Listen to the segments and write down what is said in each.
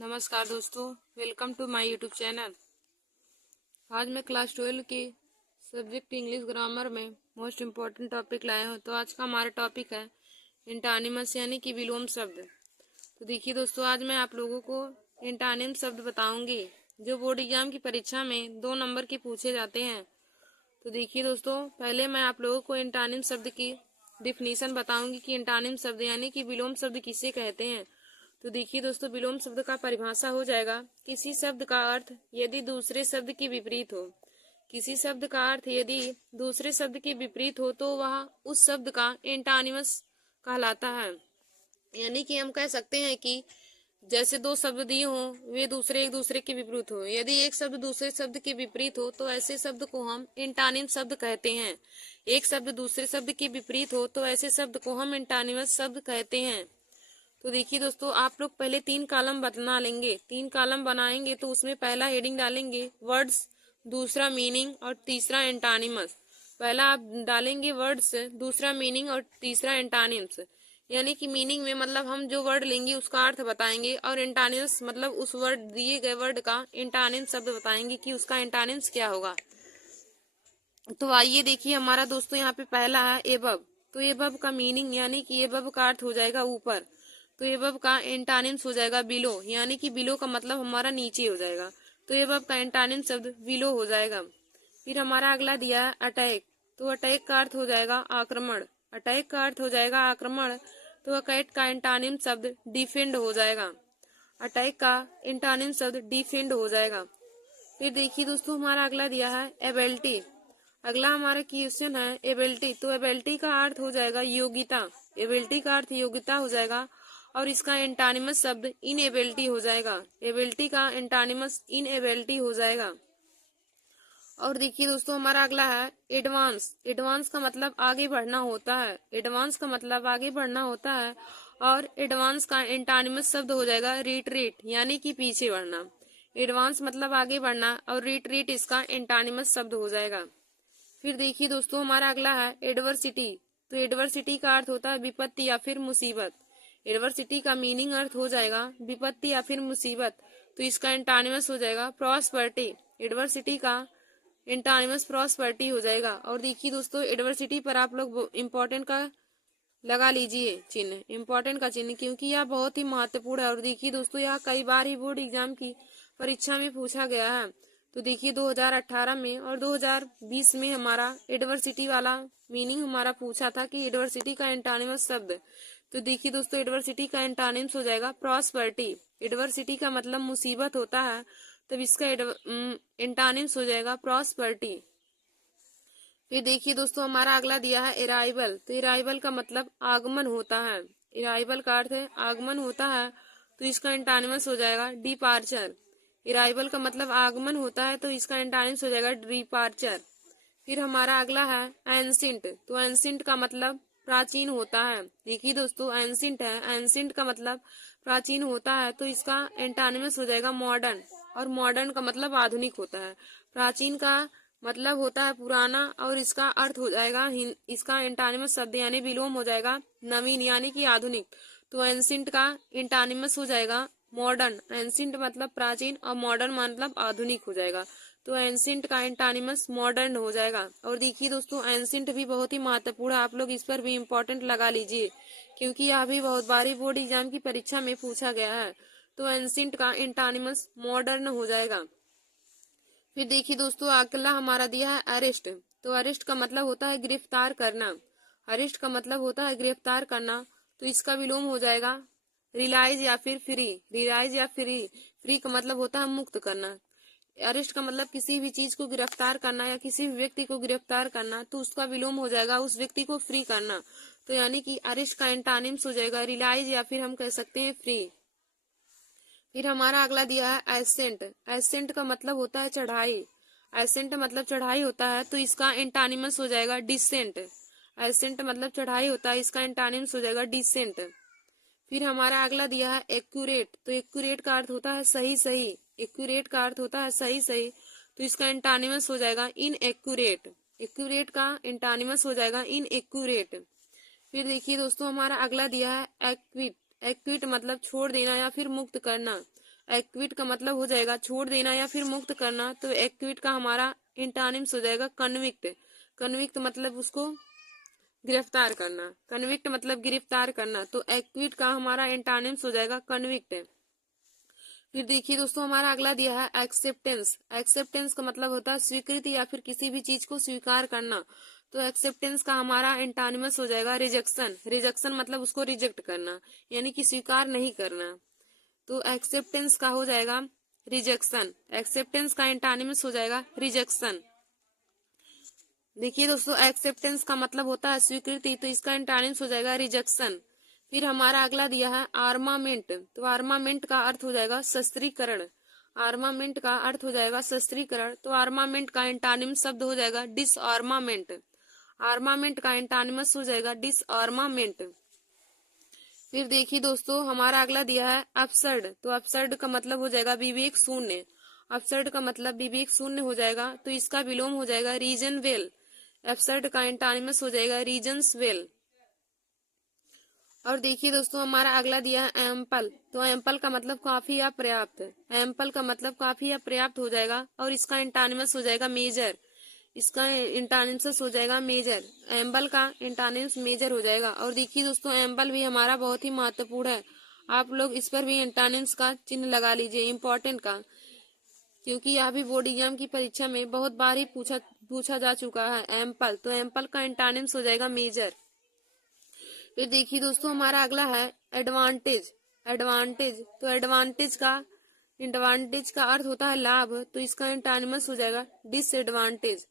नमस्कार दोस्तों, welcome to my YouTube channel. आज मैं क्लास 12 की सब्जेक्ट इंग्लिश ग्रामर में मोस्ट इम्पॉर्टेंट टॉपिक लाया हूँ। तो आज का हमारा टॉपिक है एंटानिमस यानी कि विलोम शब्द। तो देखिए दोस्तों, आज मैं आप लोगों को एंटानिम शब्द बताऊंगी जो बोर्ड एग्जाम की परीक्षा में 2 नंबर के पूछे जाते हैं। तो देखिए दोस्तों, पहले मैं आप लोगों को एंटानिम शब्द की डिफिनीशन बताऊंगी कि एंटानिम शब्द यानी कि विलोम शब्द किसे कहते हैं। तो देखिए दोस्तों, विलोम शब्द का परिभाषा हो जाएगा किसी शब्द का अर्थ यदि दूसरे शब्द के विपरीत हो। किसी शब्द का अर्थ यदि दूसरे शब्द के विपरीत हो तो वह उस शब्द का एंटानिमस कहलाता है। यानी कि हम कह सकते हैं कि जैसे 2 शब्द दिए हों, वे एक दूसरे के विपरीत हो। यदि एक शब्द दूसरे शब्द के विपरीत हो तो ऐसे शब्द को हम एंटानिम शब्द कहते हैं। एक शब्द दूसरे शब्द के विपरीत हो तो ऐसे शब्द को हम एंटानिमस शब्द कहते हैं। तो देखिए दोस्तों, आप लोग पहले 3 कॉलम बना लेंगे। 3 कॉलम बनाएंगे तो उसमें पहला हेडिंग डालेंगे वर्ड्स, दूसरा मीनिंग और तीसरा एंटानिमस। पहला आप डालेंगे वर्ड्स, दूसरा मीनिंग और तीसरा एंटानिम्स। यानी कि मीनिंग में मतलब हम जो वर्ड लेंगे उसका अर्थ बताएंगे, और एंटानिम्स मतलब उस वर्ड दिए गए वर्ड का एंटानिम शब्द बताएंगे कि उसका एंटानिम्स क्या होगा। तो आइए देखिए हमारा दोस्तों, यहाँ पे पहला है एबव। तो एबव का मीनिंग यानी कि एबव का अर्थ हो जाएगा ऊपर। तो एबव का एंटानिम्स हो जाएगा बिलो, यानी कि बिलो का मतलब हमारा नीचे हो जाएगा। तो एबव का एंटानिम शब्द बिलो हो जाएगा। फिर हमारा अगला दिया है अटैक। तो अटैक का अर्थ हो जाएगा आक्रमण। अटैक का अर्थ हो जाएगा आक्रमण। तो अटैक का एंटानिम शब्द डिफेंड हो जाएगा। अटैक का एंटानिम शब्द डिफेंड हो जाएगा। फिर देखिए दोस्तों, हमारा अगला दिया है एबिलिटी। अगला हमारा क्वेश्चन है एबिलिटी। तो एबिलिटी का अर्थ हो जाएगा योग्यता। एबिलिटी का अर्थ योग्यता हो जाएगा और इसका एंटानिमस शब्द इनएबिलिटी हो जाएगा। एबिलिटी का एंटानिमस इनएबिलिटी हो जाएगा। और देखिए दोस्तों, हमारा अगला है एडवांस। एडवांस का मतलब आगे बढ़ना होता है। एडवांस का मतलब आगे बढ़ना होता है और एडवांस का एंटानिमस शब्द हो जाएगा रिट्रीट, यानी कि पीछे बढ़ना। एडवांस मतलब आगे बढ़ना और रिट्रीट इसका एंटानिमस शब्द हो जाएगा। फिर देखिए दोस्तों, हमारा अगला है एडवर्सिटी। तो एडवर्सिटी का अर्थ होता है विपत्ति या फिर मुसीबत। एडवर्सिटी का मीनिंग अर्थ हो जाएगा विपत्ति या फिर मुसीबत। तो इसका एंटानिमस हो जाएगा प्रॉस्पर्टी। एडवर्सिटी का एंटानिमस प्रॉस्पर्टी हो जाएगा। और देखिए दोस्तों, एडवर्सिटी पर आप लोग इम्पोर्टेंट का लगा लीजिए चिन्ह, इम्पोर्टेंट का चिन्ह, क्योंकि यह बहुत ही महत्वपूर्ण है। और देखिए दोस्तों, यह कई बार ही बोर्ड एग्जाम की परीक्षा में पूछा गया है। तो देखिए 2018 में और 2020 में हमारा एडवर्सिटी वाला मीनिंग हमारा पूछा था कि एडवर्सिटी का एंटानिमस शब्द। तो देखिए दोस्तों, एडवर्सिटी का एंटानिम्स हो जाएगा प्रॉस्पर्टी। एडवर्सिटी का मतलब मुसीबत होता है, तब इसका एंटानिम्स हो जाएगा प्रॉस्पर्टी। फिर देखिए दोस्तों, हमारा अगला दिया है अराइवल। तो अराइवल का मतलब आगमन होता है। अराइवल का अर्थ है आगमन होता है, तो इसका एंटानिमस हो जाएगा डिपार्चर। अराइवल का मतलब आगमन होता है, तो इसका एंटानिमस हो जाएगा डिपार्चर। फिर हमारा अगला है एंशिएंट। तो एंशिएंट का मतलब प्राचीन होता है। देखिए दोस्तों, एंशिएंट है, एंशिएंट का मतलब प्राचीन होता है, तो इसका एंटानिमस हो जाएगा मॉडर्न। और मॉडर्न का मतलब आधुनिक होता है। प्राचीन का मतलब होता है पुराना और इसका अर्थ हो जाएगा इसका एंटानिमस शब्द यानी विलोम हो जाएगा नवीन, यानी कि आधुनिक। तो एंशिएंट का एंटानिमस हो जाएगा मॉडर्न। एंशिएंट मतलब प्राचीन और मॉडर्न मतलब आधुनिक हो जाएगा। तो एंशिएंट का एंटानिमस मॉडर्न हो जाएगा। और देखिए दोस्तों, एंशिएंट भी बहुत ही महत्वपूर्ण है, आप लोग इस पर भी इम्पोर्टेंट लगा लीजिए, क्योंकि यह भी बहुत बारी बोर्ड एग्जाम की परीक्षा में पूछा गया है। तो एंशिएंट का एंटानिमस मॉडर्न हो जाएगा। फिर देखिए दोस्तों, अगला हमारा दिया है अरेस्ट। तो अरेस्ट का मतलब होता है गिरफ्तार करना। अरेस्ट का मतलब होता है गिरफ्तार करना, तो इसका विलोम हो जाएगा रिलाइज या फिर फ्री। रिलाइज या फ्री, फ्री का मतलब होता है मुक्त करना। अरेस्ट का मतलब किसी भी चीज को गिरफ्तार करना या किसी भी व्यक्ति को गिरफ्तार करना, तो उसका विलोम हो जाएगा उस व्यक्ति को फ्री करना। तो यानी कि अरेस्ट का एंटानिम्स हो जाएगा रिलाइज या फिर हम कह सकते हैं फ्री। फिर हमारा अगला दिया है एसेंट। एसेंट का मतलब होता है चढ़ाई। एसेंट मतलब चढ़ाई होता है, तो इसका एंटानिमस हो जाएगा डिसेंट। एसेंट मतलब चढ़ाई होता है, इसका एंटानिमस हो जाएगा डिसेंट। फिर हमारा अगला दिया है एक्यूरेट। तो एक्यूरेट का अर्थ होता है सही सही। एक्यूरेट का अर्थ होता है सही सही, तो इसका एंटानिमस हो जाएगा इन एक्यूरेट। एक्यूरेट का एंटानिमस हो जाएगा इन एक्यूरेट। फिर देखिए दोस्तों, हमारा अगला दिया है एक्विट। एक्विट मतलब छोड़ देना या फिर मुक्त करना। एक्विट का मतलब हो जाएगा छोड़ देना या फिर मुक्त करना, तो एक्विट का हमारा इंटानिम्स हो जाएगा कन्विक्ट। कन्विक्ट मतलब उसको गिरफ्तार करना, कन्विक्ट मतलब गिरफ्तार करना, तो एक्विट का हमारा इंटानिम्स हो जाएगा कन्विक्ट। फिर देखिए दोस्तों हमारा अगला दिया है एक्सेप्टेंस। एक्सेप्टेंस का मतलब होता है स्वीकृति या फिर किसी भी चीज को स्वीकार करना, तो एक्सेप्टेंस का हमारा एंटानिमस हो जाएगा रिजेक्शन। रिजेक्शन मतलब उसको रिजेक्ट करना, यानी कि स्वीकार नहीं करना, तो एक्सेप्टेंस का हो जाएगा रिजेक्शन। एक्सेप्टेंस का एंटानिमस हो जाएगा रिजेक्शन। देखिए दोस्तों एक्सेप्टेंस का मतलब होता है स्वीकृति, तो इसका एंटानिम्स हो जाएगा रिजेक्शन। फिर हमारा अगला दिया है आर्मामेंट। तो आर्मामेंट का अर्थ हो जाएगा शस्त्रीकरण। आर्मामेंट का अर्थ हो जाएगा शस्त्रीकरण, तो आर्मामेंट का एंटानिम्स शब्द हो जाएगा डिसआर्मामेंट। आर्मामेंट का एंटानिमस हो जाएगा डिसआर्मामेंट। फिर देखिए दोस्तों हमारा अगला दिया है अपसर्ड। तो अपसर्ड का मतलब हो जाएगा विवेक शून्य। अपसर्ड का मतलब विवेक शून्य हो जाएगा, तो इसका विलोम हो जाएगा रीजन वेल। एब्सर्ड का एंटानिमस हो जाएगा रीजन्स वेल। और देखिए दोस्तों हमारा अगला दिया है एम्पल। तो एम्पल का मतलब काफी या पर्याप्त। एम्पल का मतलब काफी या पर्याप्त हो जाएगा, और इसका एंटानिमस हो जाएगा मेजर। इसका एंटानिमस हो जाएगा मेजर। एम्बल का एंटानिमस मेजर हो जाएगा। और देखिए दोस्तों एम्बल भी हमारा बहुत ही महत्वपूर्ण है, आप लोग इस पर भी एंटानिमस का चिन्ह लगा लीजिए इम्पोर्टेंट का, क्योंकि यह भी बोर्ड एग्जाम की परीक्षा में बहुत बार ही पूछा जा चुका है एम्पल। तो एम्पल का एंटानिम्स हो जाएगा मेजर। फिर देखिए दोस्तों हमारा अगला है एडवांटेज। एडवांटेज, तो एडवांटेज का अर्थ होता है लाभ, तो इसका एंटानिमस हो जाएगा डिसएडवांटेज।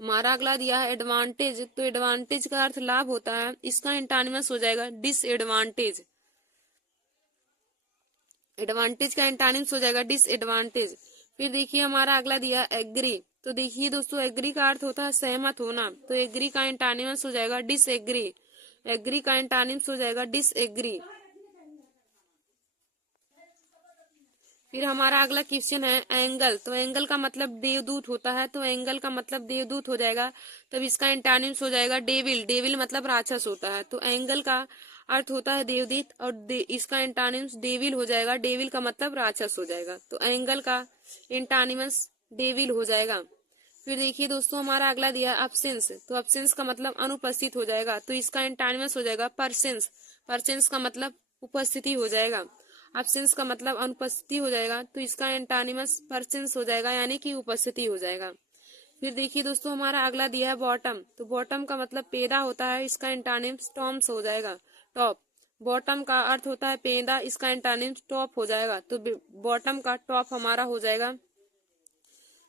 हमारा अगला दिया है एडवांटेज। तो एडवांटेज का अर्थ लाभ होता है, इसका एंटानिमस हो जाएगा डिसएडवांटेज। एडवांटेज का एंटानिम्स हो जाएगा डिसएडवांटेज। फिर देखिए हमारा अगला दिया एग्री। तो देखिए दोस्तों एग्री का अर्थ होता है सहमत होना, तो एग्री का एंटानिम्स हो जाएगा डिसएग्री। एग्री का एंटानिम्स हो जाएगा डिसएग्री। फिर हमारा अगला क्वेश्चन है एंगल। तो एंगल का मतलब देवदूत होता है, तो एंगल का मतलब देवदूत हो जाएगा, तब इसका एंटानिम्स हो जाएगा डेविल। डेविल मतलब राक्षस होता है, तो एंगल का अर्थ होता है देवदूत, और इसका एंटानिम्स डेविल हो जाएगा। डेविल का मतलब राक्षस हो जाएगा, तो एंगल का एंटानिम्स डेविल हो जाएगा। फिर देखिए दोस्तों हमारा अगला दिया है अब्सेंस। तो अब्सेंस का मतलब अनुपस्थित हो जाएगा, तो इसका एंटानिमस हो जाएगा परसेंस। परसेंस का मतलब उपस्थिति हो जाएगा, अब्सेंस का मतलब अनुपस्थिति हो जाएगा, तो इसका एंटानिमस परसेंस हो जाएगा, यानी कि उपस्थिति हो जाएगा। फिर देखिए दोस्तों हमारा अगला दिया है बॉटम। तो बॉटम का मतलब पेदा होता है, इसका एंटानिम्स टॉम्स हो जाएगा, टॉप। बॉटम का अर्थ होता है पेदा, इसका एंटानिम्स टॉप हो जाएगा, तो बॉटम का टॉप हमारा हो जाएगा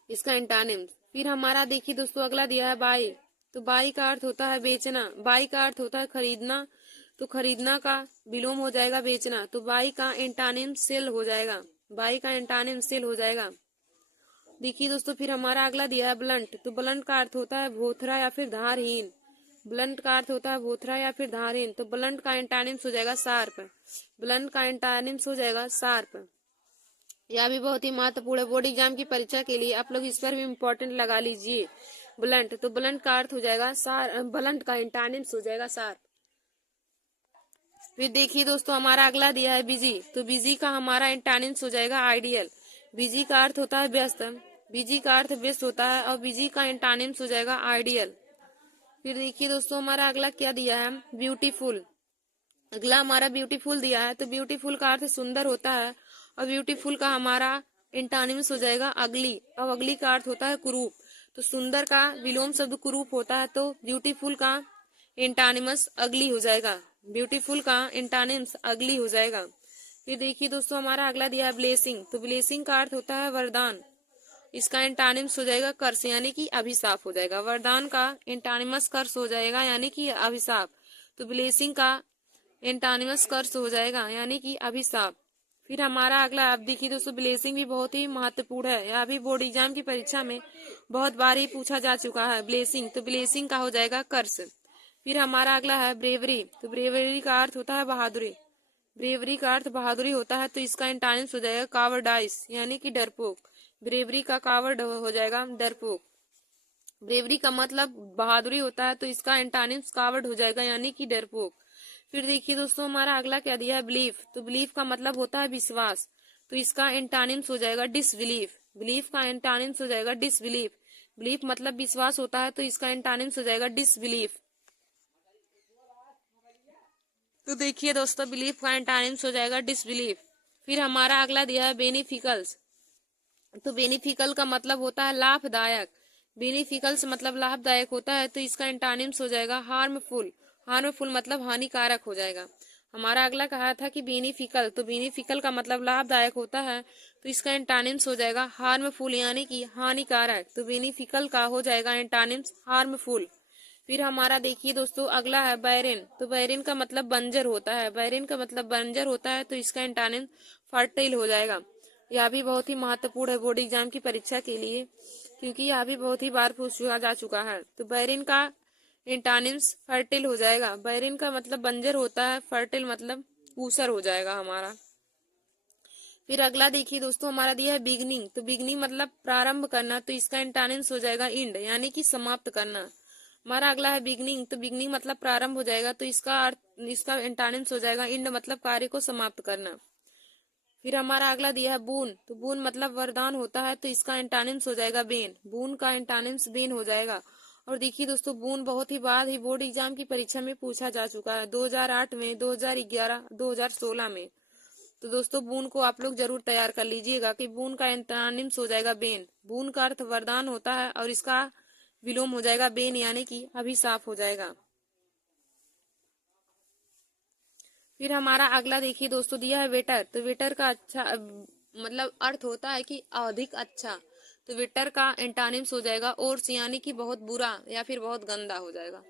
इसका एंटानिम्स। फिर हमारा देखिए दोस्तों अगला दिया है बाई। तो बाई का अर्थ होता है बेचना, बाई का अर्थ होता है खरीदना, तो खरीदना का विलोम हो जाएगा बेचना, तो बाई का एंटानिम सेल हो जाएगा। बाई का एंटानिम सेल हो जाएगा। देखिए दोस्तों फिर हमारा अगला दिया है ब्लंट। तो ब्लंट का अर्थ होता है भोथरा या फिर धारहीन। ब्लंट का अर्थ होता है भोथरा या फिर धारहीन, तो ब्लंट का एंटानिम्स हो जाएगा शार्प। ब्लंट का एंटानिम्स हो जाएगा शार्प। यह भी बहुत ही महत्वपूर्ण है बोर्ड एग्जाम की परीक्षा के लिए, आप लोग इस पर भी इम्पोर्टेंट लगा लीजिए ब्लंट। तो ब्लंट का अर्थ हो जाएगा सार, ब्लंट का एंटानिम्स हो जाएगा शार्प। फिर देखिए दोस्तों हमारा अगला दिया है बिजी। तो बिजी का हमारा एंटानिम्स हो जाएगा आइडियल। बिजी का अर्थ होता है व्यस्त, बिजी का अर्थ व्यस्त होता है, और बिजी का एंटानिम्स हो जाएगा आइडियल। फिर देखिए दोस्तों हमारा अगला क्या दिया है ब्यूटीफुल। अगला हमारा ब्यूटीफुल दिया है। तो ब्यूटीफुल का अर्थ सुंदर होता है, और ब्यूटीफुल का हमारा एंटानिम्स हो जाएगा अगली, और अगली का अर्थ होता है कुरूप। तो सुंदर का विलोम शब्द कुरूप होता है, तो ब्यूटीफुल का एंटानिमस अगली हो जाएगा। ब्यूटीफुल का एंटानिम्स अगली हो जाएगा। फिर देखिए दोस्तों हमारा अगला दिया है ब्लेसिंग। तो ब्लेसिंग का अर्थ होता है वरदान, इसका एंटानिम्स हो जाएगा कर्स, यानी कि अभिशाप हो जाएगा। वरदान का एंटानिमस कर्स हो जाएगा, यानी कि अभिशाप। तो ब्लेसिंग का एंटानिमस कर्स हो जाएगा, यानी कि अभिशाप। फिर हमारा अगला आप देखिए दोस्तों ब्लेसिंग भी बहुत ही महत्वपूर्ण है, यह भी बोर्ड एग्जाम की परीक्षा में बहुत बार ही पूछा जा चुका है ब्लेसिंग। तो ब्लेसिंग का हो जाएगा कर्स। फिर हमारा अगला है ब्रेवरी। तो ब्रेवरी का अर्थ होता है बहादुरी। ब्रेवरी का अर्थ बहादुरी होता है, तो इसका एंटानिम्स हो जाएगा कावर्डाइस, यानी कि डरपोक। ब्रेवरी का कावर्ड हो जाएगा डरपोक। ब्रेवरी का मतलब बहादुरी होता है, तो इसका एंटानिम्स कावर्ड हो जाएगा, यानी कि डरपोक। फिर देखिए दोस्तों हमारा अगला क्या दिया है बिलीफ। तो बिलीफ का मतलब होता है विश्वास। तो इसका एंटानिम्स हो जाएगा डिसबिलीफ। बिलीफ का एंटानिम्स हो जाएगा डिसबिलीफ। बिलीफ मतलब विश्वास होता है, तो इसका एंटानिम्स हो जाएगा डिसबिलीफ। तो देखिए दोस्तों, बिलीफ का एंटानिम्स हो जाएगा डिसबिलीफ। फिर हमारा अगला दिया है बेनिफिकल्स। तो बेनिफिकल का मतलब होता है लाभदायक। बेनिफिकल्स मतलब लाभदायक होता है, तो इसका एंटानिम्स हो जाएगा हार्मफुल। हार्मफुल मतलब हानिकारक हो जाएगा। हमारा अगला कहा था कि बेनिफिकल, तो बेनिफिकल का मतलब लाभदायक होता है, तो इसका एंटानिम्स हो जाएगा हार्मफुल यानी कि हानिकारक। तो बेनिफिकल का हो जाएगा एंटानिम्स हार्मफुल। फिर हमारा देखिए दोस्तों अगला है बैरिन। तो बैरिन का मतलब बंजर होता है। बैरिन का मतलब बंजर होता है, तो इसका एंटानिम फर्टाइल हो जाएगा। यह भी बहुत ही महत्वपूर्ण है बोर्ड एग्जाम की परीक्षा के लिए, क्योंकि यह भी बहुत ही बार पूछा जा चुका है। तो बैरिन का एंटानिम्स फर्टाइल हो जाएगा। बैरिन का मतलब बंजर होता है, फर्टाइल मतलब ऊसर हो जाएगा हमारा। फिर अगला देखिए दोस्तों हमारा दिया है बिगनिंग। तो बिगनिंग मतलब प्रारंभ करना, तो इसका एंटानिम्स हो जाएगा इंड यानी कि समाप्त करना। हमारा अगला है बिगनिंग। तो बिगनिंग मतलब प्रारंभ हो जाएगा, तो इसका एंटानिम्स हो जाएगा इंड मतलब कार्य को समाप्त करना। फिर हमारा अगला दिया है बून। तो बून मतलब वरदान होता है, तो इसका एंटानिम्स हो जाएगा बेन। बून का एंटानिम्स बेन हो जाएगा। और देखिए दोस्तों बून बहुत ही बार ही बोर्ड एग्जाम की परीक्षा में पूछा जा चुका है, 2008 में, 2011, 2016 में। तो दोस्तों बून को आप लोग जरूर तैयार कर लीजिएगा कि बून का एंटोनिम्स हो जाएगा बेन। बून का अर्थ वरदान होता है और इसका विलोम हो जाएगा बेन यानी कि अभिशाप हो जाएगा। फिर हमारा अगला देखिए दोस्तों दिया है वेटर। तो वेटर का अच्छा मतलब अर्थ होता है कि अधिक अच्छा। तो वेटर का एंटोनिम्स हो जाएगा ओर्स यानी कि बहुत बुरा या फिर बहुत गंदा हो जाएगा।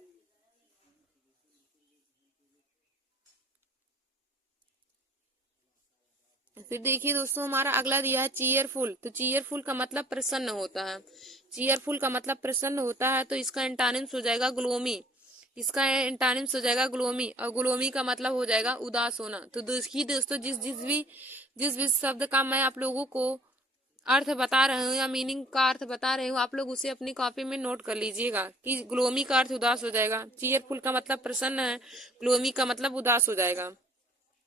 फिर देखिए दोस्तों हमारा अगला दिया है चीयरफुल। तो चीयरफुल का मतलब प्रसन्न होता है। चीयरफुल का मतलब प्रसन्न होता है, तो इसका एंटानिम्स हो जाएगा ग्लोमी। इसका एंटानिम्स हो जाएगा ग्लोमी, और ग्लोमी का मतलब हो जाएगा उदास होना। तो देखिए दोस्तों जिस भी शब्द का मैं आप लोगों को अर्थ बता रहे हूँ या मीनिंग का अर्थ बता रहे हूँ, आप लोग उसे अपनी कॉपी में नोट कर लीजिएगा कि ग्लोमी का अर्थ उदास हो जाएगा, चीयरफुल का मतलब प्रसन्न है, ग्लोमी का मतलब उदास हो जाएगा।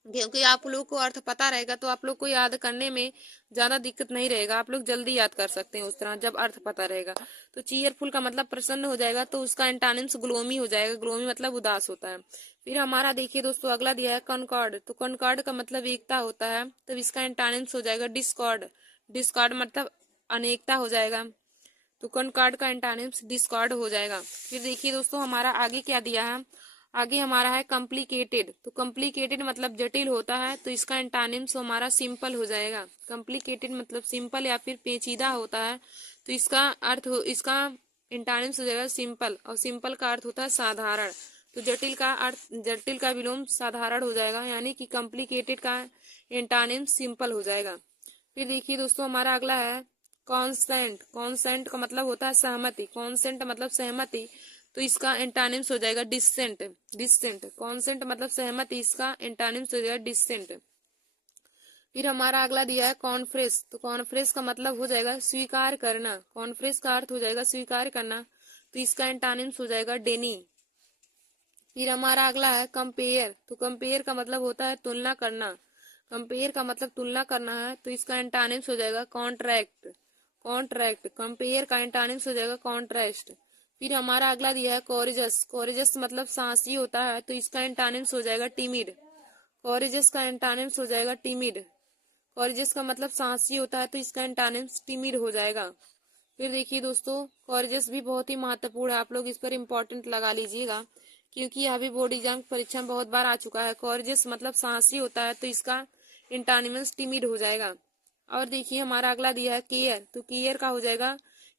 क्योंकि आप लोग को अर्थ पता रहेगा तो आप लोग को याद करने में ज्यादा दिक्कत नहीं रहेगा, आप लोग जल्दी याद कर सकते हैं उस तरह जब अर्थ पता रहेगा। तो चीयरफुल का मतलब प्रसन्न हो जाएगा, तो उसका एंटानिम्स ग्लोमी हो जाएगा। ग्लोमी मतलब उदास होता है। फिर हमारा देखिए दोस्तों अगला दिया है कॉनकॉर्ड। तो कॉनकॉर्ड का मतलब एकता होता है, तो इसका एंटानिम्स हो जाएगा डिस्कॉर्ड। डिस्कॉर्ड मतलब अनेकता हो जाएगा, तो कॉनकॉर्ड का एंटानिम्स डिस्कॉर्ड हो जाएगा। फिर देखिए दोस्तों हमारा आगे क्या दिया है, आगे हमारा है कॉम्प्लिकेटेड। तो कॉम्प्लिकेटेड मतलब जटिल होता है, तो इसका एंटानिम्स हमारा सिंपल हो जाएगा। कॉम्प्लिकेटेड मतलब सिंपल या फिर पेचीदा होता है, तो इसका एंटानिम्स हो जाएगा सिंपल, और सिंपल का अर्थ होता है साधारण। तो जटिल का विलोम साधारण हो जाएगा, यानी कि कॉम्प्लिकेटेड का एंटानिम्स सिंपल हो जाएगा। फिर देखिए दोस्तों हमारा अगला है कॉन्सेंट। कॉन्सेंट का मतलब होता है सहमति। कॉन्सेंट मतलब सहमति, तो इसका एंटानिम्स हो जाएगा डिसेंट। डिसेंट कॉन्सेंट मतलब सहमति, इसका एंटानिम्स हो जाएगा डिसेंट। फिर हमारा अगला दिया है कॉन्फ्रेंस। तो कॉन्फ्रेंस का मतलब हो जाएगा स्वीकार करना। कॉन्फ्रेंस का अर्थ हो जाएगा स्वीकार करना, तो इसका एंटानिम्स हो जाएगा डेनी। फिर हमारा अगला है कंपेयर। तो कंपेयर का मतलब होता है तुलना करना। कंपेयर का मतलब तुलना करना है, तो इसका एंटानिम्स हो जाएगा कॉन्ट्रैक्ट। कॉन्ट्रैक्ट कंपेयर का एंटानिम्स हो जाएगा कॉन्ट्रास्ट। फिर हमारा अगला दिया है कोरेजस। कोरेजस मतलब साहसी होता है, तो इसका एंटानिम्स हो जाएगा टिमिड। कोरेजस का एंटानिम्स हो जाएगा टिमिड। कोरेजस का मतलब साहसी होता है, तो इसका एंटानिम्स टिमिड हो जाएगा। फिर देखिए दोस्तों कोरेजस भी बहुत ही महत्वपूर्ण है, आप लोग इस पर इम्पोर्टेंट लगा लीजिएगा, क्योंकि यह भी बोर्ड एग्जाम परीक्षा में बहुत बार आ चुका है। कोरेजस मतलब साहसी होता है, तो इसका एंटानिम्स टिमिड हो जाएगा। और देखिए हमारा अगला दिया है केयर। तो केयर का हो जाएगा,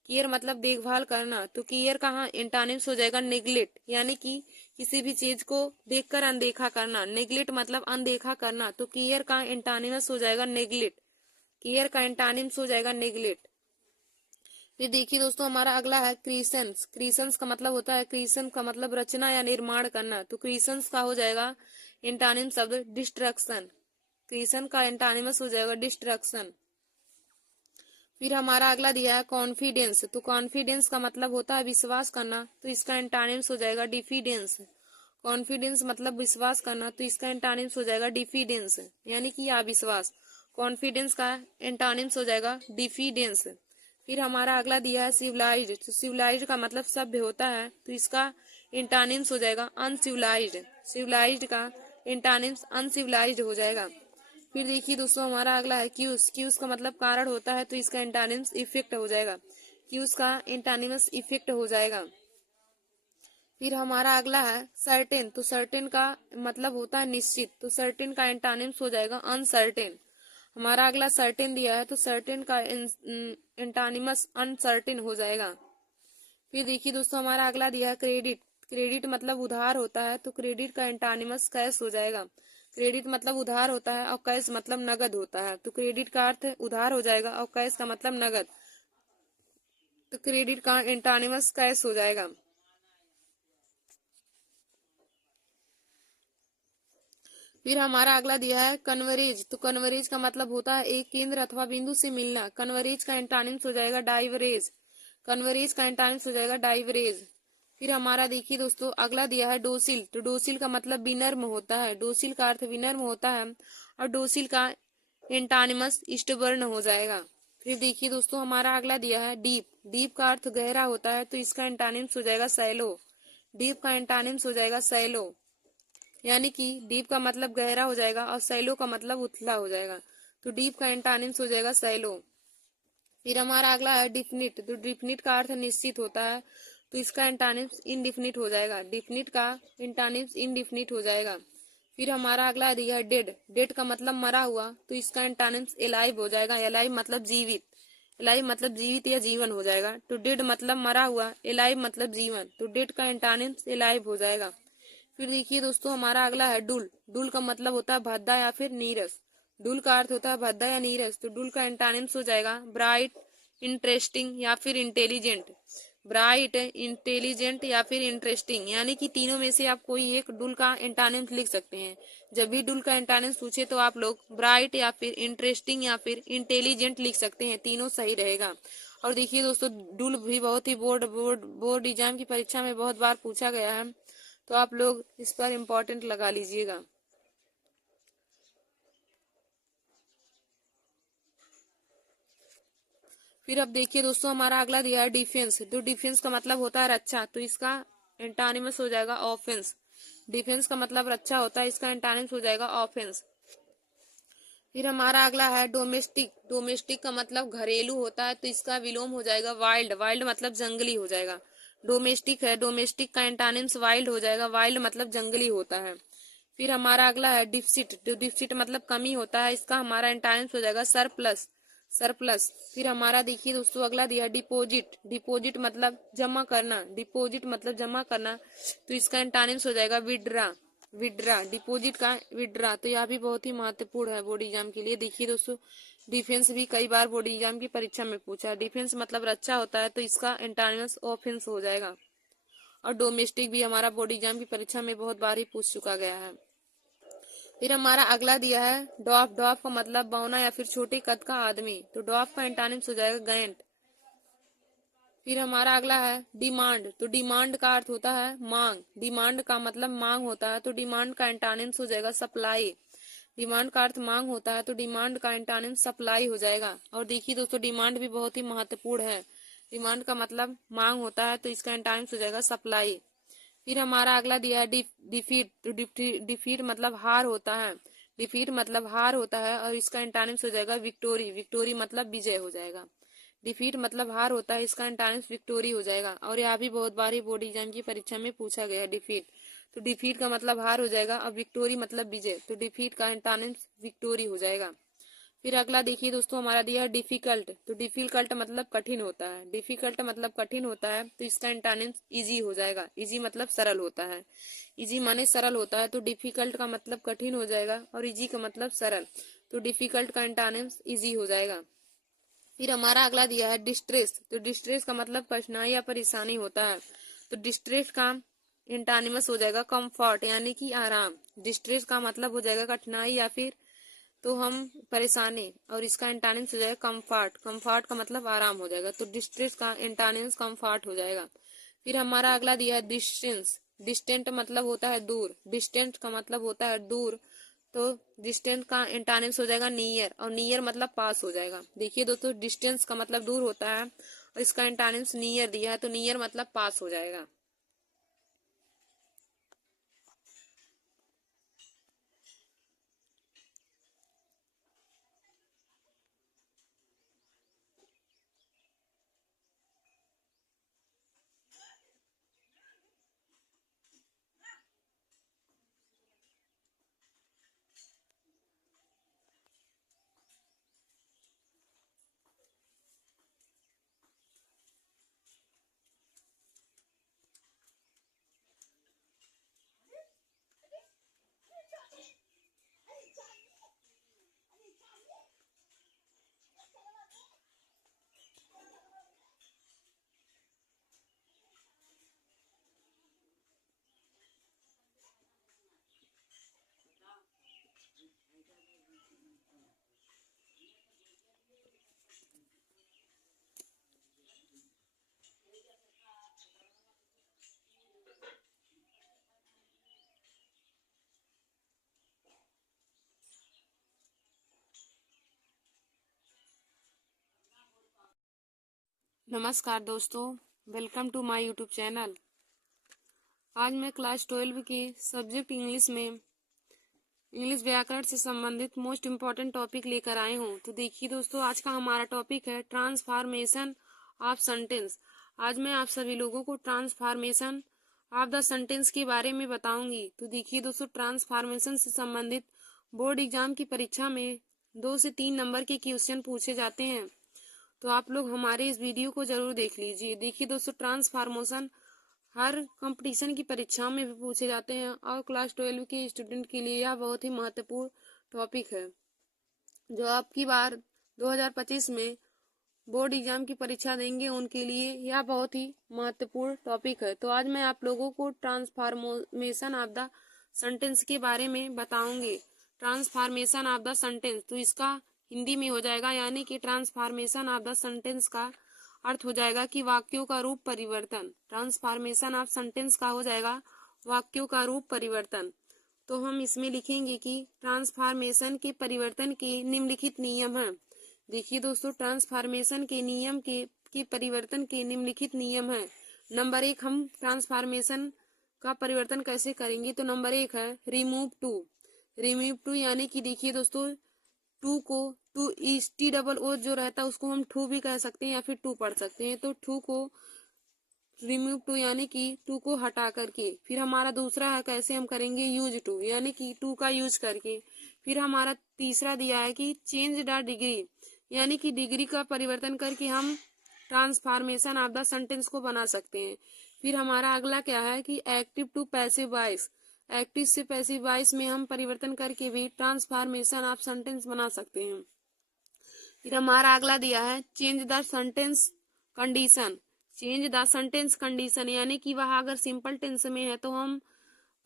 केयर मतलब देखभाल करना, तो केयर का एंटानिम्स हो जाएगा नेग्लेक्ट, यानी कि किसी भी चीज को देखकर अनदेखा करना। नेग्लेक्ट मतलब अनदेखा करना, तो केयर का एंटानिम्स हो जाएगा नेग्लेक्ट। केयर का एंटानिम्स हो जाएगा नेग्लेक्ट। फिर देखिए दोस्तों हमारा अगला है क्रिएशंस। क्रिएशंस का मतलब होता है, क्रिएशन का मतलब रचना या निर्माण करना, तो क्रिएशंस का हो जाएगा एंटानिम शब्द डिस्ट्रक्शन। क्रिएशन का एंटानिमस हो जाएगा डिस्ट्रक्शन। फिर हमारा अगला दिया है कॉन्फिडेंस। तो कॉन्फिडेंस का मतलब होता है विश्वास करना, तो इसका एंटानिम्स हो जाएगा डिफिडेंस। कॉन्फिडेंस मतलब विश्वास करना, तो इसका एंटानिम्स हो जाएगा डिफिडेंस, यानी कि अविश्वास। कॉन्फिडेंस का एंटोनिम्स हो जाएगा डिफिडेंस। फिर हमारा अगला दिया है सिविलाइज्ड, तो सिविलाइज्ड का मतलब सभ्य होता है, तो इसका एंटोनिम्स हो जाएगा अनसिविलाइज्ड। सिविलाइज्ड का एंटोनिम्स अनसिविलाइज्ड हो जाएगा। फिर देखिए दोस्तों हमारा अगला है क्यूज, क्यूज का मतलब कारण होता है, तो इसका एंटोनिम्स इफेक्ट हो जाएगा, क्यूज का एंटोनिम्स इफेक्ट हो जाएगा। फिर हमारा अगला है सर्टेन, तो सर्टेन का मतलब होता है निश्चित, तो सर्टेन का एंटोनिम्स हो जाएगा अनसर्टेन। हमारा अगला सर्टेन दिया है, तो सर्टेन का एंटोनिमस अनसर्टेन हो जाएगा। फिर देखिए दोस्तों हमारा अगला दिया है क्रेडिट, क्रेडिट मतलब उधार होता है, तो क्रेडिट का एंटोनिमस कैश हो जाएगा। क्रेडिट मतलब उधार होता है और कैश मतलब नगद होता है, तो क्रेडिट का अर्थ उधार हो जाएगा और कैश का मतलब नगद, तो क्रेडिट का एंटोनिमस कैश हो जाएगा। फिर हमारा अगला दिया है कन्वरेज, तो कन्वरेज का मतलब होता है एक केंद्र अथवा बिंदु से मिलना, कन्वरेज का एंटोनिम्स हो जाएगा डाइवरेज। कन्वरेज का एंटोनिम्स हो जाएगा डाइवरेज। फिर हमारा देखिए दोस्तों अगला दिया है डोसिल, तो डोसिल का मतलब विनम्र होता है, डोसिल का अर्थ विनम्र होता है और डोसिल का एंटोनिमस इष्टवर्ण हो जाएगा। फिर देखिए दोस्तों हमारा अगला दिया है डीप, डीप का अर्थ गहरा होता है, तो इसका एंटोनिम्स हो जाएगा सैलो। डीप का एंटोनिम्स हो जाएगा सैलो, यानी कि डीप का मतलब गहरा हो जाएगा और सैलो का मतलब उथला हो जाएगा, तो डीप का एंटोनिम्स हो जाएगा सैलो। फिर हमारा अगला है डिफिनिट, तो डिफिनिट का अर्थ निश्चित होता है, तो इसका एंटोनिम्स इनडिफिनिट हो जाएगा, डिफिनिट का एंटोनिम्स इनडिफिनिट हो जाएगा। फिर हमारा अगला दिया है डेड, डेड का मतलब मरा हुआ, तो इसका एंटोनिम्स एलाइव हो जाएगा, एलाइव मतलब जीवित, एलाइव मतलब जीवित या जीवन हो जाएगा, तो डेड मतलब मरा हुआ, एलाइव मतलब जीवन, तो डेड का एंटोनिम्स एलाइव हो जाएगा। फिर देखिए दोस्तों हमारा अगला है डुल, डुल का मतलब होता है भद्दा या फिर नीरस, डुल का अर्थ होता है भद्दा या नीरस, तो डुल का एंटोनिम्स हो जाएगा ब्राइट, इंटरेस्टिंग या फिर इंटेलिजेंट। ब्राइट, इंटेलिजेंट या फिर इंटरेस्टिंग, यानी कि तीनों में से आप कोई एक डुल का एंटोनिम्स लिख सकते हैं। जब भी डुल का एंटोनिम्स पूछे तो आप लोग ब्राइट या फिर इंटरेस्टिंग या फिर इंटेलिजेंट लिख सकते हैं, तीनों सही रहेगा। और देखिए दोस्तों डुल भी बहुत ही बोर्ड एग्जाम की परीक्षा में बहुत बार पूछा गया है, तो आप लोग इस पर इम्पोर्टेंट लगा लीजिएगा। फिर अब देखिए दोस्तों हमारा अगला दिया है डिफेंस, तो डिफेंस का मतलब होता है रक्षा, तो इसका एंटोनिमस हो जाएगा ऑफेंस। डिफेंस का मतलब रक्षा होता है, इसका एंटोनिमस हो जाएगा ऑफेंस। फिर हमारा अगला है डोमेस्टिक, डोमेस्टिक का मतलब घरेलू होता है, तो इसका विलोम हो जाएगा वाइल्ड, वाइल्ड मतलब जंगली हो जाएगा। डोमेस्टिक है, डोमेस्टिक का एंटोनिम्स वाइल्ड हो जाएगा, वाइल्ड मतलब जंगली होता है। फिर हमारा अगला है डिफिसिट, तो डिफिसिट मतलब कमी होता है, इसका हमारा एंटोनिम्स हो जाएगा सरप्लस, सरप्लस। फिर हमारा देखिए दोस्तों अगला दिया डिपोजिट, डिपोजिट मतलब जमा करना, डिपोजिट मतलब जमा करना, तो इसका एंटोनिम्स हो जाएगा विड्रा, विड्रा, डिपोजिट का विड्रा, तो यह भी बहुत ही महत्वपूर्ण है बोर्ड एग्जाम के लिए। देखिए दोस्तों डिफेंस भी कई बार बोर्ड एग्जाम की परीक्षा में पूछा है, डिफेंस मतलब रक्षा होता है, तो इसका एंटोनिमस ऑफेंस हो जाएगा। और डोमेस्टिक भी हमारा बोर्ड एग्जाम की परीक्षा में बहुत बार ही पूछ चुका गया है। फिर हमारा अगला दिया है डॉफ, डॉफ का मतलब बौना या फिर छोटे कद का आदमी, तो डॉफ का एंटोनिम्स हो जाएगा गैंट। फिर हमारा अगला है डिमांड, तो डिमांड का अर्थ होता है मांग, डिमांड का मतलब मांग होता है, तो डिमांड का एंटोनिम्स हो जाएगा सप्लाई। डिमांड का अर्थ मांग होता है, तो डिमांड का एंटोनिम्स सप्लाई हो जाएगा। और देखिए दोस्तों डिमांड भी बहुत ही महत्वपूर्ण है, डिमांड का मतलब मांग होता है, तो इसका एंटोनिम्स हो जाएगा सप्लाई। फिर हमारा अगला दिया है डिफीट, तो डिफीट मतलब हार होता है, डिफीट मतलब हार होता है और इसका एंटोनिम्स हो जाएगा विक्टोरी, विक्टोरी मतलब विजय हो जाएगा। डिफीट मतलब हार होता है, इसका एंटोनिम्स विक्टोरी हो जाएगा। और यह भी बहुत बार ही बोर्ड एग्जाम की परीक्षा में पूछा गया है डिफीट, तो डिफीट का मतलब हार हो जाएगा और विक्टोरी मतलब विजय, तो डिफीट का एंटोनिम्स विक्टोरी हो जाएगा। फिर अगला देखिए दोस्तों हमारा दिया है डिफिकल्ट, तो डिफिकल्ट मतलब कठिन होता है, डिफिकल्ट मतलब कठिन होता है, तो इसका एंटोनिम्स इजी हो जाएगा, इजी मतलब सरल होता है, इजी माने सरल होता है, तो डिफिकल्ट का मतलब कठिन हो जाएगा और इजी का मतलब सरल, तो डिफिकल्ट का एंटोनिम्स इजी हो जाएगा। फिर हमारा अगला दिया है डिस्ट्रेस, तो डिस्ट्रेस का मतलब कठिनाई या परेशानी होता है, तो डिस्ट्रेस का एंटोनिमस हो जाएगा कंफर्ट यानी कि आराम। डिस्ट्रेस का मतलब हो जाएगा कठिनाई या फिर तो हम परेशानी, और इसका एंटोनिम्स हो जाएगा कंफर्ट, कंफर्ट का मतलब आराम हो जाएगा, तो डिस्ट्रेस का एंटोनिम्स कंफर्ट हो जाएगा। फिर हमारा अगला दिया है डिस्टेंस, डिस्टेंट मतलब होता है दूर, डिस्टेंट का मतलब होता है दूर, तो डिस्टेंस का एंटानिम्स हो जाएगा नियर, और नियर मतलब पास हो जाएगा। देखिए दोस्तों, डिस्टेंस का मतलब दूर होता है और इसका एंटानिम्स नियर दिया है, तो नियर मतलब पास हो जाएगा। नमस्कार दोस्तों, welcome to my YouTube channel. आज मैं क्लास 12 के सब्जेक्ट इंग्लिश में इंग्लिश व्याकरण से संबंधित मोस्ट इम्पॉर्टेंट टॉपिक लेकर आए हूँ। तो देखिए दोस्तों, आज का हमारा टॉपिक है ट्रांसफॉर्मेशन ऑफ सेंटेंस। आज मैं आप सभी लोगों को ट्रांसफॉर्मेशन ऑफ द सेंटेंस के बारे में बताऊंगी। तो देखिए दोस्तों, ट्रांसफॉर्मेशन से संबंधित बोर्ड एग्जाम की परीक्षा में 2 से 3 नंबर के क्वेश्चन पूछे जाते हैं, तो आप लोग हमारे इस वीडियो को जरूर देख लीजिए। देखिए दोस्तों, ट्रांसफॉर्मेशन हर कंपटीशन की परीक्षाओं में भी पूछे जाते हैं और क्लास 12 के स्टूडेंट के लिए यह बहुत ही महत्वपूर्ण टॉपिक है, जो आपकी बार 2025 में बोर्ड एग्जाम की परीक्षा देंगे उनके लिए यह बहुत ही महत्वपूर्ण टॉपिक है। तो आज मैं आप लोगों को ट्रांसफॉर्मेशन ऑफ द सेंटेंस के बारे में बताऊंगी। ट्रांसफॉर्मेशन ऑफ द सेंटेंस, तो इसका हिंदी में हो जाएगा, यानी कि ट्रांसफॉर्मेशन ऑफ द सेंटेंस का अर्थ हो जाएगा कि वाक्यों का रूप परिवर्तन। ट्रांसफॉर्मेशन ऑफ सेंटेंस का हो जाएगा वाक्यों का रूप परिवर्तन। तो हम इसमें लिखेंगे कि ट्रांसफॉर्मेशन के परिवर्तन के निम्नलिखित नियम हैं। देखिए दोस्तों, ट्रांसफॉर्मेशन के नियम के परिवर्तन के निम्नलिखित नियम है। नंबर 1, हम ट्रांसफॉर्मेशन का परिवर्तन कैसे करेंगे, तो नंबर 1 है रिमूव टू। रिमूव टू यानी कि देखिए दोस्तों, टू को टू इस टी डबल ओ जो रहता है उसको हम टू भी कह सकते हैं या फिर टू पढ़ सकते हैं। तो टू को रिमूव टू यानी कि टू को हटा करके। फिर हमारा दूसरा है कैसे हम करेंगे, यूज टू, यानी कि टू का यूज करके। फिर हमारा तीसरा दिया है कि चेंज द डिग्री, यानी कि डिग्री का परिवर्तन करके हम ट्रांसफॉर्मेशन ऑफ द सेंटेंस को बना सकते हैं। फिर हमारा अगला क्या है कि active to passive voice, active से पैसिव वॉइस में हम परिवर्तन करके भी ट्रांसफॉर्मेशन ऑफ सेंटेंस बना सकते हैं। फिर हमारा अगला दिया है change the sentence condition. Change the sentence condition यानी कि वह अगर सिंपल टेंस में है तो हम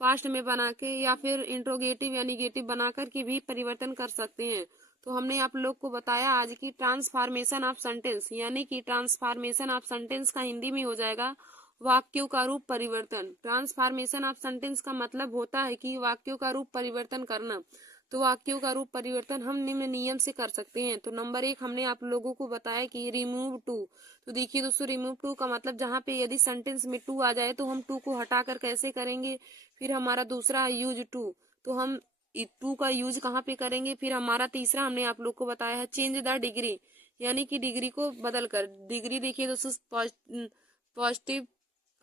पास्ट में बना के या फिर इंट्रोगेटिव या निगेटिव बना करके भी परिवर्तन कर सकते हैं। तो हमने आप लोग को बताया आज की ट्रांसफॉर्मेशन ऑफ सेंटेंस, यानी कि ट्रांसफॉर्मेशन ऑफ सेंटेंस का हिंदी में हो जाएगा वाक्यों का रूप परिवर्तन। ट्रांसफॉर्मेशन ऑफ सेंटेंस का मतलब होता है कि वाक्यों का रूप परिवर्तन करना। तो वाक्यों का रूप परिवर्तन हम निम्न नियम से कर सकते हैं। तो नंबर 1 हमने आप लोगों को बताया कि रिमूव टू। तो देखिए दोस्तों, रिमूव टू का मतलब जहाँ पे यदि सेंटेंस में टू आ जाए तो हम टू को हटाकर कैसे करेंगे। फिर हमारा दूसरा है यूज टू, तो हम टू का यूज कहाँ पे करेंगे। फिर हमारा तीसरा हमने आप लोग को बताया है चेंज द डिग्री, यानी कि डिग्री को बदल कर। डिग्री देखिए दोस्तों, पॉजिटिव,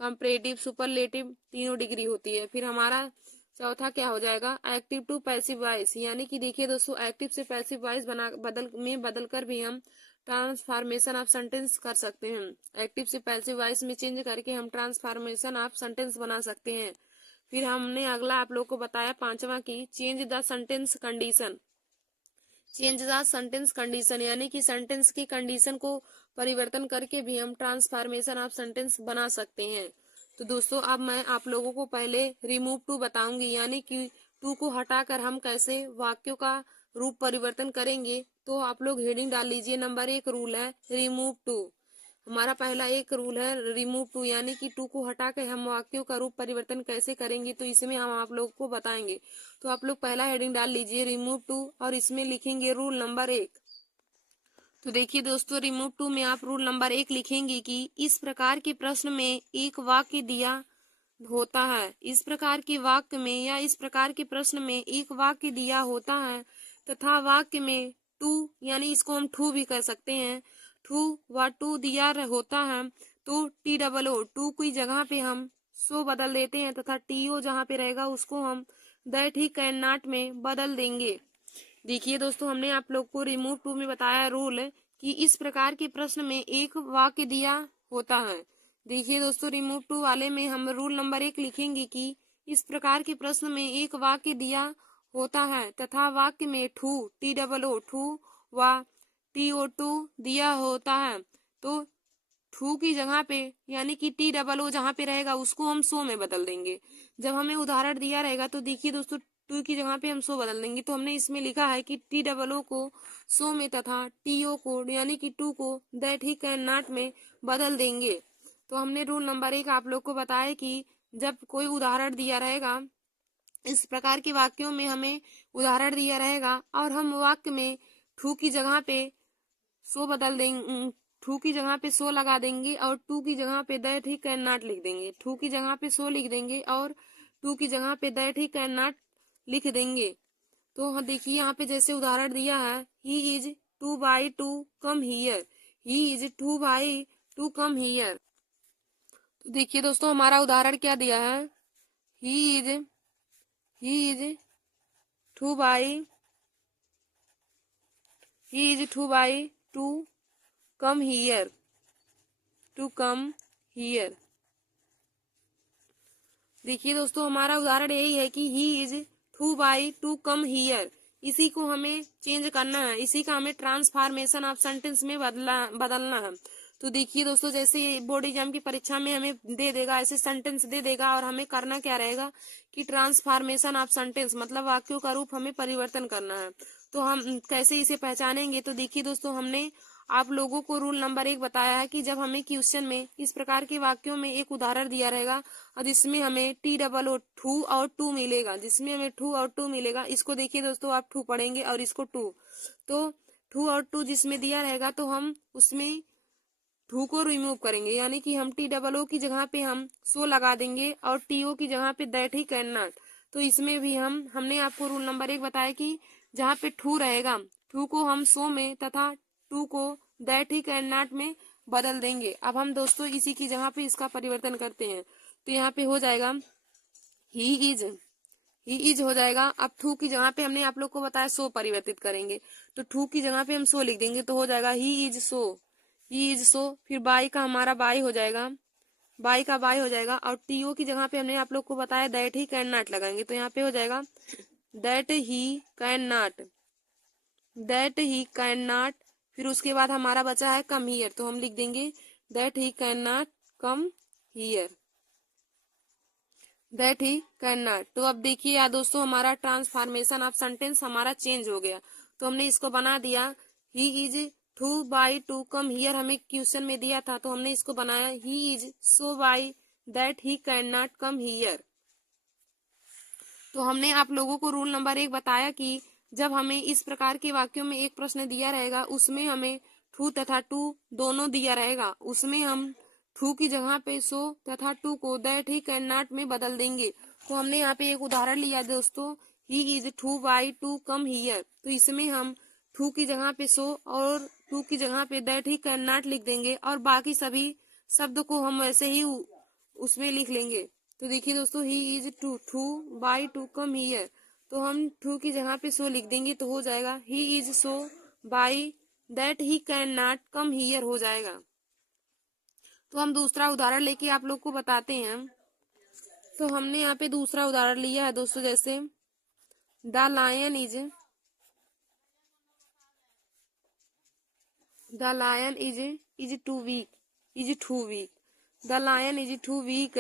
कंपैरेटिव, सुपरलेटिव तीनों डिग्री होती है। फिर हमारा चौथा क्या हो जाएगा, एक्टिव टू पैसिव वॉइस, यानी कि देखिए दोस्तों, एक्टिव से पैसिव वॉइस बदल कर भी हम ट्रांसफॉर्मेशन ऑफ सेंटेंस कर सकते हैं। एक्टिव से पैसिव वॉइस में चेंज करके हम ट्रांसफॉर्मेशन ऑफ सेंटेंस बना सकते हैं। फिर हमने अगला आप लोग को बताया पांचवा की change the sentence condition. Change the sentence condition यानी कि सेंटेंस की कंडीशन को परिवर्तन करके भी हम ट्रांसफॉर्मेशन ऑफ सेंटेंस बना सकते हैं। तो दोस्तों, अब मैं आप लोगों को पहले रिमूव टू बताऊंगी, यानी कि टू को हटाकर हम कैसे वाक्यों का रूप परिवर्तन करेंगे। तो आप लोग हेडिंग डाल लीजिए, नंबर 1 रूल है रिमूव टू। हमारा पहला एक रूल है रिमूव टू, यानी कि टू को हटा के हम वाक्यों का रूप परिवर्तन कैसे करेंगे, तो इसमें हम आप लोग को बताएंगे। तो आप लोग पहला हेडिंग डाल लीजिए रिमूव टू और इसमें लिखेंगे रूल नंबर 1। तो देखिए दोस्तों, रिमूव टू में आप रूल नंबर 1 लिखेंगे कि इस प्रकार के प्रश्न में एक वाक्य दिया होता है। इस प्रकार के वाक्य में या इस प्रकार के प्रश्न में एक वाक्य दिया होता है तथा वाक्य में टू, यानी इसको हम टू भी कर सकते हैं, टू व टू दिया होता है तो टी डबल ओ टू की जगह पे हम सो बदल देते हैं तथा टी ओ जहाँ पे रहेगा उसको हम दैट ही कैन नॉट में बदल देंगे। देखिए दोस्तों, हमने आप लोग को रिमूव टू में बताया रूल कि इस प्रकार के प्रश्न में एक वाक्य दिया होता है। देखिए दोस्तों, रिमूव टू वाले में हम रूल नंबर 1 लिखेंगे कि इस प्रकार के प्रश्न में एक वाक्य दिया होता है तथा वाक्य में too T double O too व टी ओ टू दिया होता है तो टू की जगह पे यानी कि टी डबल ओ जहाँ पे रहेगा उसको हम सो में बदल देंगे। जब हमें उदाहरण दिया रहेगा तो देखिए दोस्तों, टू की जगह पे हम सो बदल देंगे। तो हमने इसमें लिखा है कि टी डबल ओ को सो में तथा टी ओ को यानी कि टू को दैट ही कैन नॉट में बदल देंगे। तो हमने रूल नंबर 1 आप लोग को बताया कि जब कोई उदाहरण दिया रहेगा, इस प्रकार के वाक्यों में हमें उदाहरण दिया रहेगा और हम वाक्य में टू की जगह पे सो बदल देंगे, टू की जगह पे सो लगा देंगे और टू की जगह पे दैट ही कैन नॉट लिख देंगे। टू की जगह पे सो लिख देंगे और टू की जगह पे दैट ही कैन नॉट लिख देंगे। तो हाँ देखिए, यहाँ पे जैसे उदाहरण दिया है, he is too by to come here, he is too by to come here. तो देखिए दोस्तों, हमारा उदाहरण क्या दिया है, he is too by to come here, to come here. देखिए दोस्तों, हमारा उदाहरण यही है कि he is too by to come here. इसी को हमें चेंज करना है, इसी का हमें ट्रांसफॉर्मेशन ऑफ सेंटेंस में बदलना है। तो देखिए दोस्तों, जैसे बोर्ड एग्जाम की परीक्षा में हमें दे देगा, ऐसे सेंटेंस दे देगा और हमें करना क्या रहेगा कि ट्रांसफॉर्मेशन ऑफ सेंटेंस मतलब वाक्यों का रूप हमें परिवर्तन करना है। तो हम कैसे इसे पहचानेंगे, तो देखिए दोस्तों, हमने आप लोगों को रूल नंबर 1 बताया है कि जब हमें क्वेश्चन में इस प्रकार के वाक्यों में एक उदाहरण दिया रहेगा और जिसमें हमें टी डबल ओ टू और टू मिलेगा, जिसमें हमें टू और टू मिलेगा, इसको देखिए दोस्तों, आप टू पढ़ेंगे और इसको टू, तो टू और टू जिसमें दिया रहेगा तो हम उसमें टू को रिमूव करेंगे, यानी कि हम टी डबल ओ की जगह पे हम सो लगा देंगे और टी ओ की जगह पे दैट ही कैन नॉट। तो इसमें भी हमने आपको रूल नंबर 1 बताया कि जहाँ पे टू रहेगा, टू को हम सो में तथा टू को दैट ही कैन नॉट में बदल देंगे। अब हम दोस्तों इसी की जगह पे इसका परिवर्तन करते हैं। तो यहाँ पे हो जाएगा ही इज हो जाएगा। अब टू की जगह पे हमने आप लोग को बताया सो परिवर्तित करेंगे, तो टू की जगह पे हम सो लिख देंगे तो हो जाएगा ही इज सो, ही इज सो। फिर बाई का हमारा बाई हो जाएगा, बाई का बाई हो जाएगा और टीओ की जगह पे हमने आप लोग को बताया दैट ही कैन नॉट लगाएंगे, तो यहाँ पे हो जाएगा that he can not, that he can not. फिर उसके बाद हमारा बचा है कम हियर, तो हम लिख देंगे that he can not come here, that he can not. तो अब देखिए यार दोस्तों, हमारा ट्रांसफॉर्मेशन ऑफ सेंटेंस हमारा चेंज हो गया। तो हमने इसको बना दिया he is too by to come here, हमें क्वेश्चन में दिया था तो हमने इसको बनाया he is so by that he can not come here. तो हमने आप लोगों को रूल नंबर 1 बताया कि जब हमें इस प्रकार के वाक्यों में एक प्रश्न दिया रहेगा उसमें हमें टू तथा टू दोनों दिया रहेगा, उसमें हम टू की जगह पे सो तथा टू को दैट ही कैन नॉट में बदल देंगे। तो हमने यहाँ पे एक उदाहरण लिया दोस्तों, he is too by to come here. तो इसमें हम टू की जगह पे सो और टू की जगह पे दैट ही कैन नॉट लिख देंगे और बाकी सभी शब्द को हम वैसे ही उसमें लिख लेंगे। तो देखिए दोस्तों, he is too by to come here, तो हम टू की जगह पे सो लिख देंगे तो हो जाएगा ही is so by that he can not come here हो जाएगा। तो हम दूसरा उदाहरण लेके आप लोग को बताते हैं। तो हमने यहाँ पे दूसरा उदाहरण लिया है दोस्तों, जैसे the lion is too weak, the lion is too weak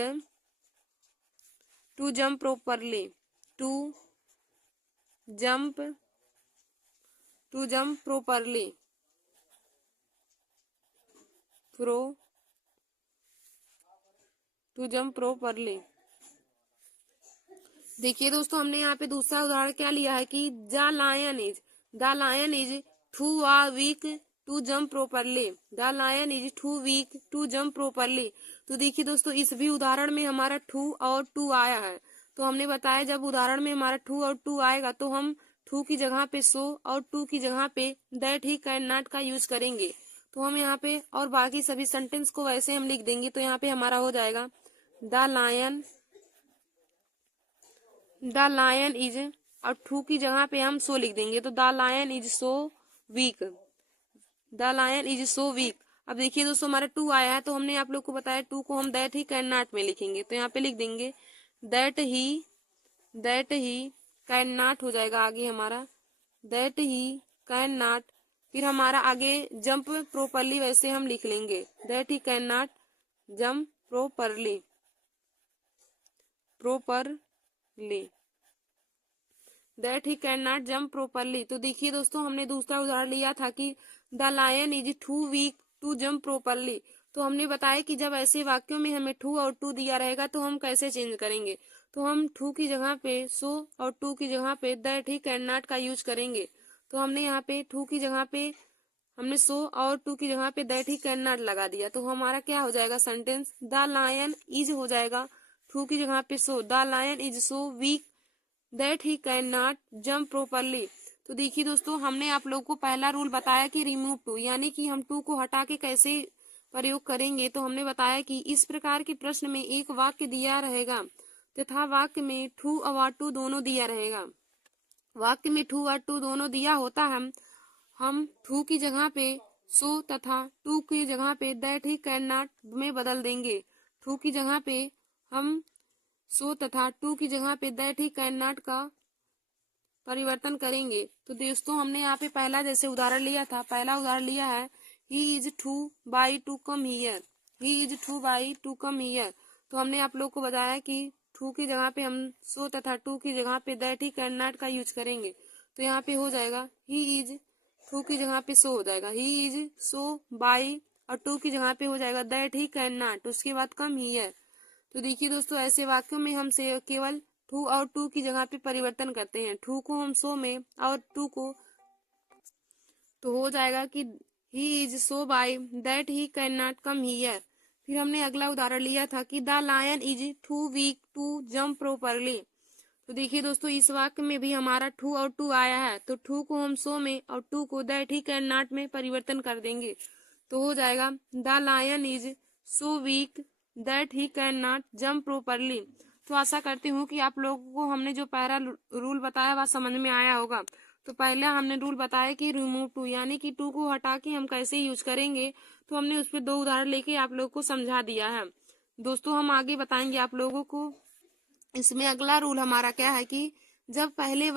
to jump properly, to jump properly, pro to jump properly. देखिए दोस्तों, हमने यहाँ पे दूसरा उदाहरण क्या लिया है कि the lion is too weak to jump properly. The lion is too weak to jump properly. तो देखिए दोस्तों, इस भी उदाहरण में हमारा टू और टू आया है। तो हमने बताया जब उदाहरण में हमारा टू और टू आएगा तो हम टू की जगह पे सो और टू की जगह पे दैट ही कैन नॉट का यूज करेंगे। तो हम यहाँ पे और बाकी सभी सेंटेंस को वैसे हम लिख देंगे। तो यहाँ पे हमारा हो जाएगा द लायन इज, और टू की जगह पे हम सो लिख देंगे। तो the lion is so weak. The lion is so weak. अब देखिए दोस्तों, हमारा टू आया है तो हमने आप लोग को बताया टू को हम दैट ही कैन नॉट में लिखेंगे। तो यहाँ पे लिख देंगे दैट ही कैन नॉट हो जाएगा आगे हमारा दैट ही कैन नॉट। फिर हमारा आगे जंप प्रॉपरली वैसे हम लिख लेंगे that he can not jump properly. That he can not jump properly. तो देखिए दोस्तों, हमने दूसरा उदाहरण लिया था कि the lion is too weak to jump properly. तो हमने बताया कि जब ऐसे वाक्यों में हमें टू और टू दिया रहेगा तो हम कैसे चेंज करेंगे। तो हम टू की जगह पे सो और टू की जगह पे दैट ही कैन नॉट का यूज करेंगे। तो हमने यहाँ पे टू की जगह पे हमने सो और टू की जगह पे दैट ही कैन नॉट लगा दिया। तो हमारा क्या हो जाएगा सेंटेंस, द लायन इज हो जाएगा टू की जगह पे so, the lion is so weak that he can not jump properly. तो देखिए दोस्तों, हमने आप लोगों को पहला रूल बताया कि रिमूव टू, यानी कि हम टू को हटा के कैसे प्रयोग करेंगे। तो हमने बताया कि इस प्रकार के प्रश्न में एक वाक्य दिया रहेगा तथा वाक्य में टू और टू दोनों दिया रहेगा। वाक्य में टू और टू दोनों दिया होता है, हम टू की जगह पे सो तथा टू की जगह पे दैट ही कैन नॉट में बदल देंगे। टू की जगह पे हम सो तथा टू की जगह पे दैट ही कैन नॉट का परिवर्तन करेंगे। तो दोस्तों, हमने यहाँ पे पहला जैसे उदाहरण लिया था, पहला उदाहरण लिया है he is too by to come here. He is too by to come here. तो हमने आप लोग को बताया कि टू की जगह पे हम सो तथा टू की जगह पे दैट ही कैन नॉट का यूज करेंगे। तो यहाँ पे हो जाएगा ही इज, टू की जगह पे सो हो जाएगा ही इज सो बाई, और टू की जगह पे हो जाएगा दैट ही कैन नॉट, उसके बाद कम हियर। तो देखिए दोस्तों, ऐसे वाक्यों में हम से केवल टू और टू की जगह पे परिवर्तन करते हैं। टू को हम सो में और टू को, तो हो जाएगा कि he is so by that he can not come here. फिर हमने अगला उदाहरण लिया था कि the lion is too weak to jump properly. तो देखिए दोस्तों, इस वाक्य में भी हमारा टू और टू आया है। तो टू को हम सो में और टू को दैट ही कैन नॉट में परिवर्तन कर देंगे। तो हो जाएगा the lion is so weak that he can not jump properly. तो आशा करती हूँ कि आप लोगों को हमने जो पहला रूल बताया वह समझ में आया होगा। तो पहले हमने रूल बताया कि रिमूव टू, यानी कि टू को हटा के हम कैसे यूज करेंगे। तो हमने उस पर दो उदाहरण लेके आप लोगों को समझा दिया है। दोस्तों, हम आगे बताएंगे आप लोगों को। इसमें अगला रूल हमारा क्या है कि जब पहले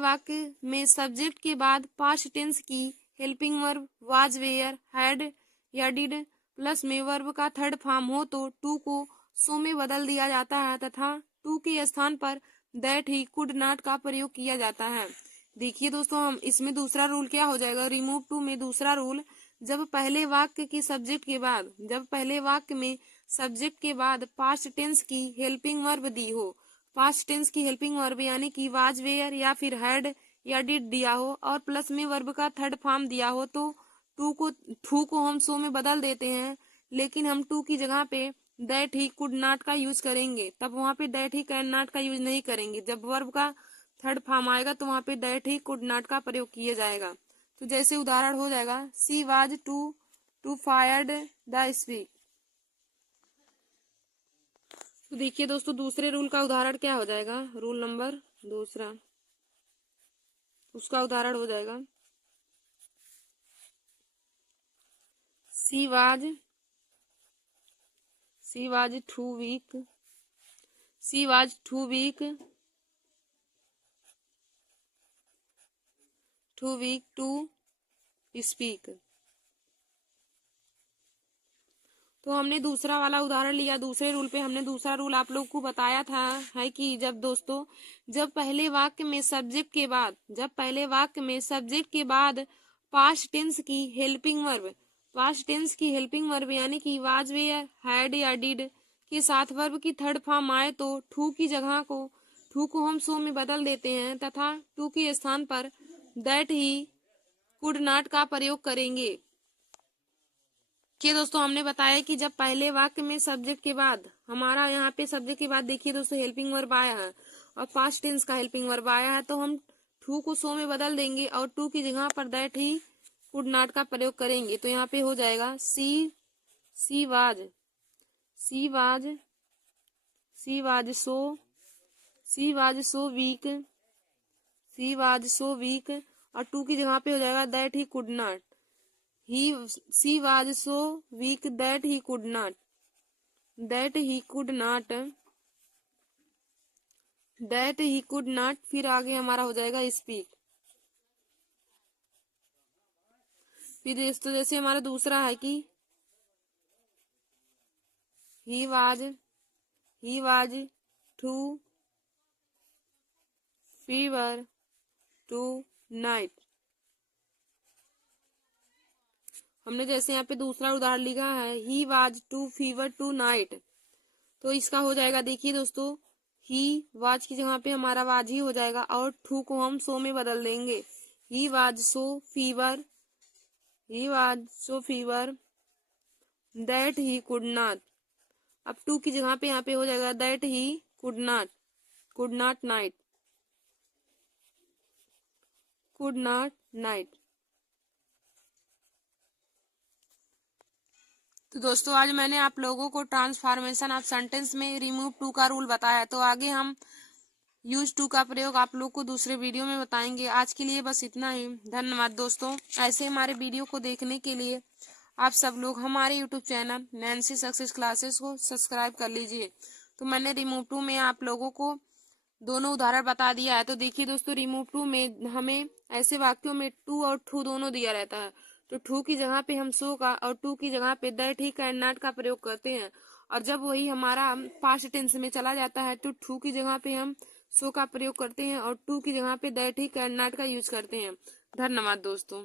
वाक्य में सब्जेक्ट के बाद पास्ट टेंस की helping verb was, were, had या डिड प्लस में वर्ब का थर्ड फॉर्म हो तो टू को सो में बदल दिया जाता है तथा टू के स्थान पर दैट ही कुड नॉट का प्रयोग किया जाता है। देखिए दोस्तों, हम इसमें दूसरा रूल क्या हो जाएगा, रिमूव टू में दूसरा रूल, जब पहले वाक्य में सब्जेक्ट के बाद पास्ट टेंस की हेल्पिंग वर्ब दी हो, पास्ट टेंस की हेल्पिंग वर्ब यानी कि वाज, वेयर या फिर हैड या डिड दिया हो और प्लस में वर्ब का थर्ड फॉर्म दिया हो, तो टू को हम सो में बदल देते हैं। लेकिन हम टू की जगह पे दैट ही कुड नॉट का यूज करेंगे, तब वहां पे दैट ही कैन नॉट का यूज नहीं करेंगे। जब वर्ब का थर्ड फॉर्म आएगा तो वहां पे दैट ही कुड नॉट का प्रयोग किया जाएगा। तो जैसे उदाहरण हो जाएगा she was too tired the speak. तो देखिए दोस्तों, दूसरे रूल का उदाहरण क्या हो जाएगा, रूल नंबर दूसरा, उसका उदाहरण हो जाएगा she was too weak to speak. तो हमने दूसरा वाला उदाहरण लिया, दूसरे रूल पे हमने दूसरा रूल आप लोग को बताया था है कि जब पहले वाक्य में सब्जेक्ट के बाद पास्ट टेंस की पास्ट टेंस की हेल्पिंग वर्ब यानी कि वाज, वेयर, हैड या डिड के साथ वर्ब की थर्ड फॉर्म आए तो टू की जगह को टू को हम सो में बदल देते हैं तथा टू के स्थान पर दैट ही कुड नॉट का प्रयोग करेंगे। कि दोस्तों हमने बताया कि जब पहले वाक्य में सब्जेक्ट के बाद हमारा यहाँ पे सब्जेक्ट के बाद देखिए दोस्तों हेल्पिंग वर्ब आया है और पास्ट टेंस का हेल्पिंग वर्ब आया है तो हम टू को सो में बदल देंगे और टू की जगह पर दैट ही कुड नॉट का प्रयोग करेंगे। तो यहाँ पे हो जाएगा she was she was she was so weak she was so weak और टू की जगह पे हो जाएगा that he could not she was so weak that he could not फिर आगे हमारा हो जाएगा स्पीक। फिर दोस्तों जैसे हमारा दूसरा है कि he was too fever to night. हमने जैसे यहाँ पे दूसरा उदाहरण लिखा है he was too fever to night तो इसका हो जाएगा देखिए दोस्तों ही वाज की जगह पे हमारा वाज ही हो जाएगा और टू को हम सो में बदल देंगे। He was so fever that he could not. अब टू की जगह पे यहाँ पे हो जाएगा that he could not night. तो दोस्तों आज मैंने आप लोगों को ट्रांसफॉर्मेशन ऑफ सेंटेंस में रिमूव टू का रूल बताया तो आगे हम यूज टू का प्रयोग आप लोग को दूसरे वीडियो में बताएंगे। आज के लिए बस इतना ही। धन्यवाद दोस्तों। ऐसे हमारे वीडियो को देखने के लिए आप सब लोग हमारे YouTube channel Nancy success classes को सब्सक्राइब कर लीजिए। तो मैंने रिमूव टू में आप लोगों को दोनों उदाहरण बता दिया है। तो देखिए दोस्तों रिमूव टू में हमें ऐसे वाक्यों में टू और टू दोनों दिया रहता है तो टू की जगह पे हम सो का और टू की जगह पे दैट ही कैन नॉट का प्रयोग करते हैं और जब वही हमारा पास्ट टेंस में चला जाता है तो टू की जगह पे हम सो का प्रयोग करते हैं और टू की जगह पे दैट ही कैन नॉट का यूज करते हैं। धन्यवाद दोस्तों।